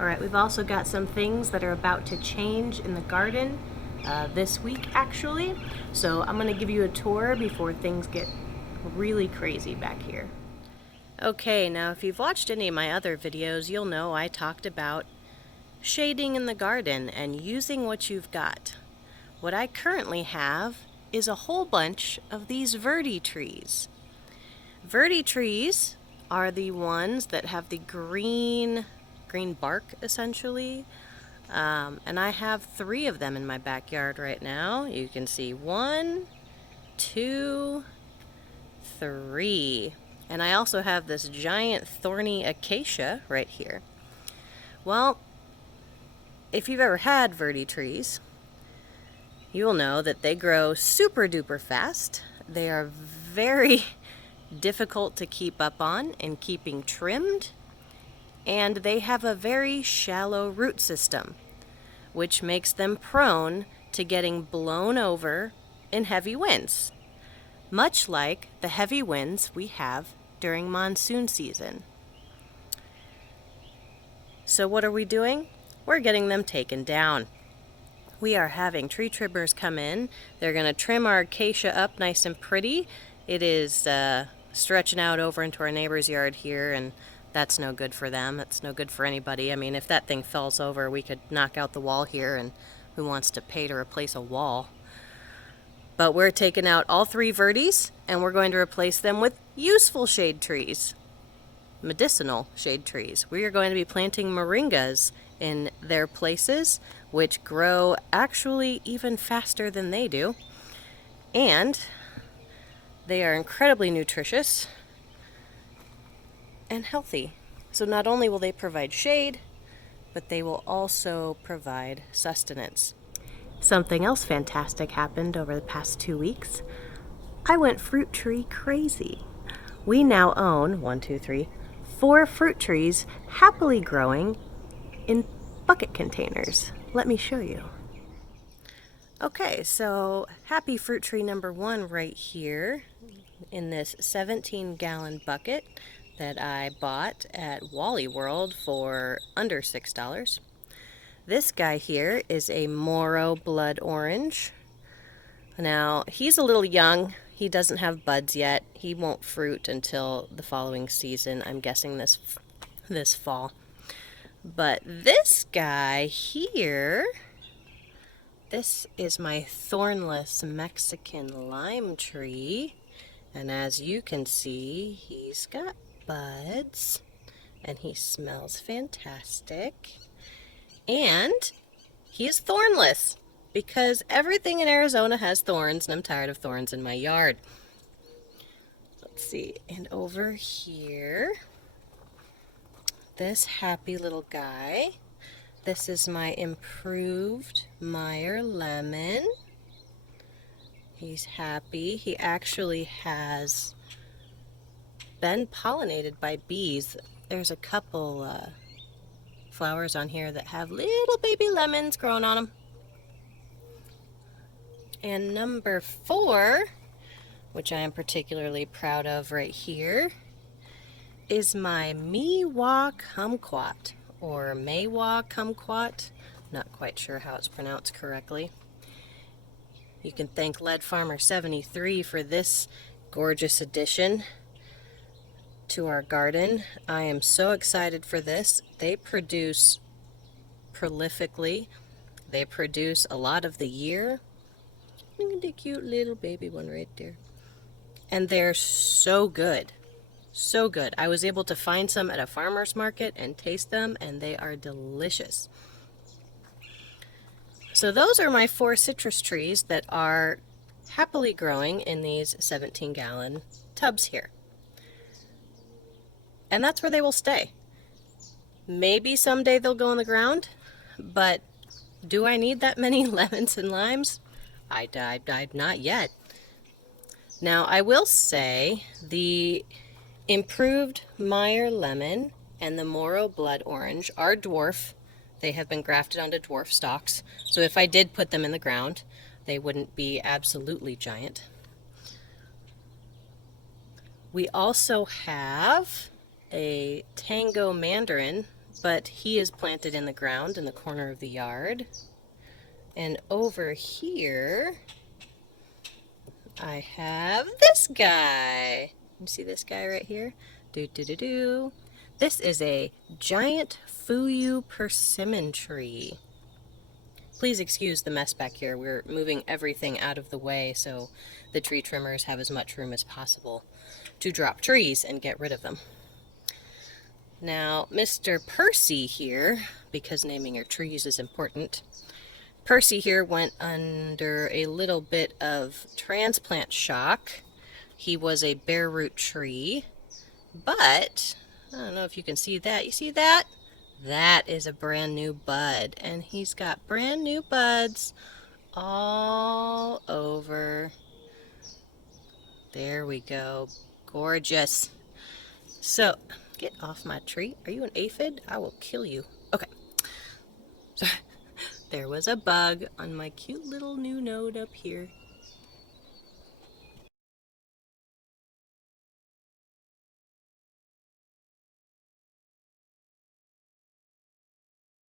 Alright, we've also got some things that are about to change in the garden this week actually. So I'm going to give you a tour before things get really crazy back here. Okay, now if you've watched any of my other videos, you'll know I talked about shading in the garden and using what you've got. What I currently have is a whole bunch of these Verde trees. Verde trees are the ones that have the green bark essentially. And I have 3 of them in my backyard right now. You can see 1, 2, 3. And I also have this giant thorny acacia right here. Well, if you've ever had Verde trees, you'll know that they grow super duper fast. They are very difficult to keep up on and keeping trimmed. And they have a very shallow root system, which makes them prone to getting blown over in heavy winds, much like the heavy winds we have during monsoon season. So what are we doing? We're getting them taken down. We are having tree trimmers come in. They're going to trim our acacia up nice and pretty. It is stretching out over into our neighbor's yard here, and that's no good for them. It's no good for anybody. I mean, if that thing falls over, we could knock out the wall here, and who wants to pay to replace a wall? But we're taking out all 3 Verdes, and we're going to replace them with useful shade trees, medicinal shade trees. We are going to be planting moringas in their places, which grow actually even faster than they do. And they are incredibly nutritious and healthy. So not only will they provide shade, but they will also provide sustenance. Something else fantastic happened over the past 2 weeks. I went fruit tree crazy. We now own 4 fruit trees happily growing in bucket containers. Let me show you. Okay, so happy fruit tree number 1 right here in this 17-gallon bucket that I bought at Wally World for under $6. This guy here is a Moro blood orange. Now, he's a little young. He doesn't have buds yet. He won't fruit until the following season, I'm guessing this fall. But this guy here, this is my thornless Mexican lime tree. And as you can see, he's got buds and he smells fantastic. And he is thornless because everything in Arizona has thorns and I'm tired of thorns in my yard. Let's see, and over here, this happy little guy. This is my improved Meyer lemon. He's happy. He actually has been pollinated by bees. There's a couple flowers on here that have little baby lemons growing on them. And number 4, which I am particularly proud of right here, is my Miwa kumquat, or Maywa kumquat. Not quite sure how it's pronounced correctly. You can thank Lead Farmer 73 for this gorgeous addition to our garden. I am so excited for this. They produce prolifically. They produce a lot of the year. Look at the cute little baby one right there. And they're so good. So good. I was able to find some at a farmer's market and taste them, and they are delicious. So those are my 4 citrus trees that are happily growing in these 17-gallon tubs here. And that's where they will stay. Maybe someday they'll go in the ground, but do I need that many lemons and limes? I not yet. Now I will say the improved Meyer lemon and the Moro blood orange are dwarf. They have been grafted onto dwarf stalks. So if I did put them in the ground, they wouldn't be absolutely giant. We also have a tango mandarin but he is planted in the ground in the corner of the yard. And over here, I have this guy. You see this guy right here? Do. This is a giant Fuyu persimmon tree. Please excuse the mess back here. We're moving everything out of the way so the tree trimmers have as much room as possible to drop trees and get rid of them. Now, Mr. Percy here, because naming your trees is important, Percy here went under a little bit of transplant shock. He was a bare root tree, but I don't know if you can see that. You see that? That is a brand new bud, and he's got brand new buds all over. There we go. Gorgeous. So, get off my tree. Are you an aphid? I will kill you. Okay. So, there was a bug on my cute little new node up here.